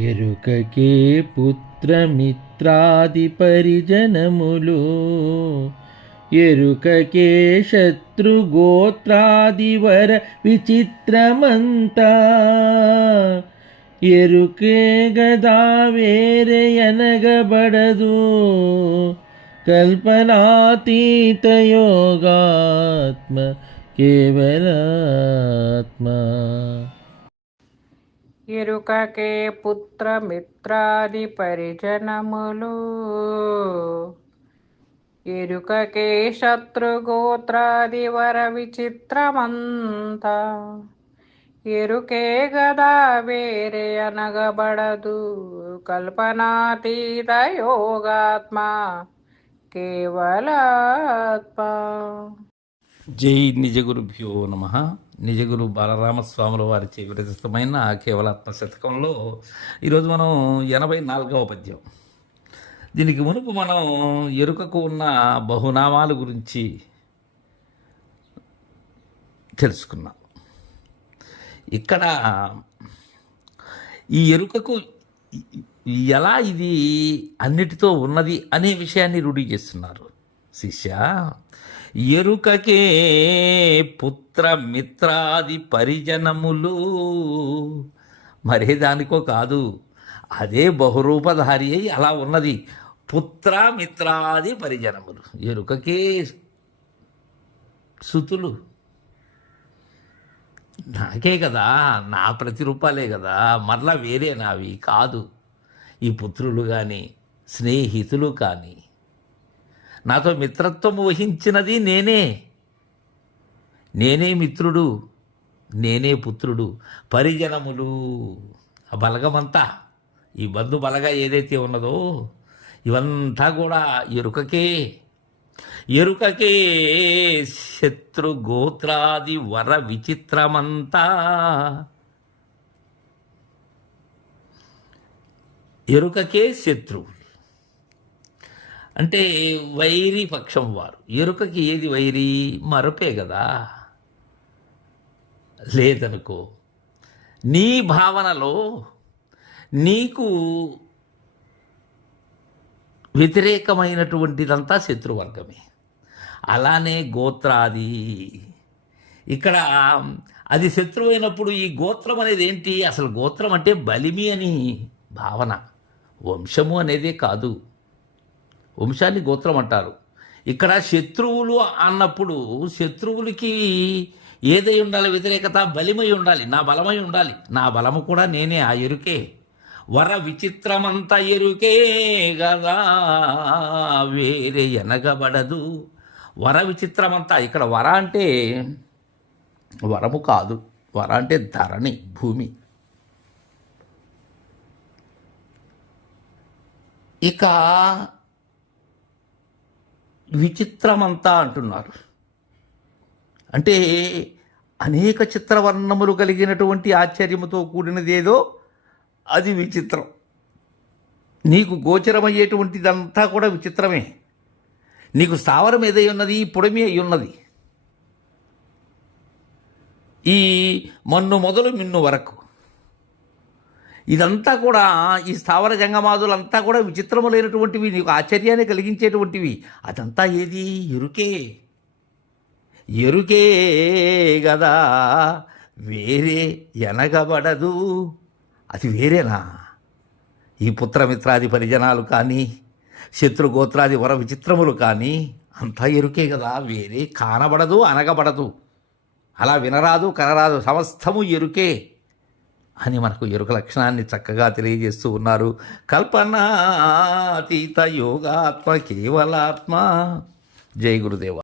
ఎరుకకే పుత్రమిత్రాది పరిజనములు, ఎరుకకే శత్రుగోత్రాదివర విచిత్రమంతా, ఎరుకే గదా వేరే అనగబడదు, కల్పనాతీత యోగాత్మ కేవలాత్మ. ఎరుకకే పుత్రమిత్రాది పరిజనములు, ఎరుకకే శత్రుగోత్రాది వర విచిత్రమంతా, ఎరుకే గదా వేరే అనగబడదు, కల్పనాతీత యోగాత్మ కేవలాత్మ. జై నిజగురుభ్యో నమ. నిజగురు బాలరామస్వాముల వారిచే విరచితమైన కేవలాత్మ శతకంలో ఈరోజు మనం 84వ పద్యం. దీనికి మునుపు మనం ఎరుకకు ఉన్న బహునామాల గురించి తెలుసుకున్నాం. ఇక్కడ ఈ ఎరుకకు ఎలా ఇది అన్నిటితో ఉన్నది అనే విషయాన్ని రూఢి చేస్తున్నారు. శిష్య, ఎరుకకే పుత్రమిత్రాది పరిజనములు, మరే దానికో కాదు, అదే బహురూపధారి అయి అలా ఉన్నది. పుత్రమిత్రాది పరిజనములు, ఎరుకకే సుతులు, నాకే కదా, నా ప్రతిరూపాలే కదా, మరలా వేరే నావి కాదు. ఈ పుత్రులు కానీ స్నేహితులు కానీ నాతో మిత్రత్వం వహించినది నేనే మిత్రుడు, నేనే పుత్రుడు. పరిజనములు, ఆ బలగమంతా, ఈ బంధు బలగ ఏదైతే ఉన్నదో ఇవంతా కూడా ఎరుకకే శత్రుగోత్రాది వర విచిత్రమంతా. ఎరుకకే శత్రువు అంటే వైరి పక్షం వారు. ఎరుకకి ఏది వైరి? మరపే కదా. లేదనుకో, నీ భావనలో నీకు వ్యతిరేకమైనటువంటిదంతా శత్రువర్గమే. అలానే గోత్రాది, ఇక్కడ అది శత్రువైనప్పుడు ఈ గోత్రం అనేది ఏంటి? అసలు గోత్రం అంటే బలిమి అని భావన, వంశము అనేదే కాదు. వంశాన్ని గోత్రం అంటారు. ఇక్కడ శత్రువులు అన్నప్పుడు శత్రువులకి ఏదై ఉండాలి? వ్యతిరేకత, బలిమై ఉండాలి, నా బలమై ఉండాలి. నా బలము కూడా నేనే, ఆ ఎరుకే. వర విచిత్రమంత ఎరుకే గదా వేరే ఎనగబడదు. వర విచిత్రమంతా, ఇక్కడ వర అంటే వరము కాదు, వర అంటే ధరణి, భూమి. ఇక విచిత్రమంతా అంటున్నారు అంటే అనేక చిత్రవర్ణములు కలిగినటువంటి ఆశ్చర్యముతో కూడినదేదో అది విచిత్రం. నీకు గోచరమయ్యేటువంటిదంతా కూడా విచిత్రమే. నీకు స్థావరం ఏదై ఉన్నది? పొడిమి అయి ఉన్నది. ఈ మన్ను మొదలు మిన్ను వరకు ఇదంతా కూడా, ఈ స్థావర జంగమాదులంతా కూడా విచిత్రములైనటువంటివి, నీకు ఆశ్చర్యాన్ని కలిగించేటువంటివి. అదంతా ఏది? ఎరుకే గదా వేరే ఎనగబడదు. అది వేరేనా? ఈ పుత్రమిత్రాది పరిజనాలు కానీ శత్రుగోత్రాది వర విచిత్రములు కానీ అంతా ఎరుకే కదా, వేరే కానబడదు, అనగబడదు. అలా వినరాదు, కనరాదు, సమస్తము ఎరుకే అని మనకు ఎరుక లక్షణాన్ని చక్కగా తెలియజేస్తూ ఉన్నారు. కల్పనాతీత యోగాత్మ కేవలాత్మ. జై గురుదేవ.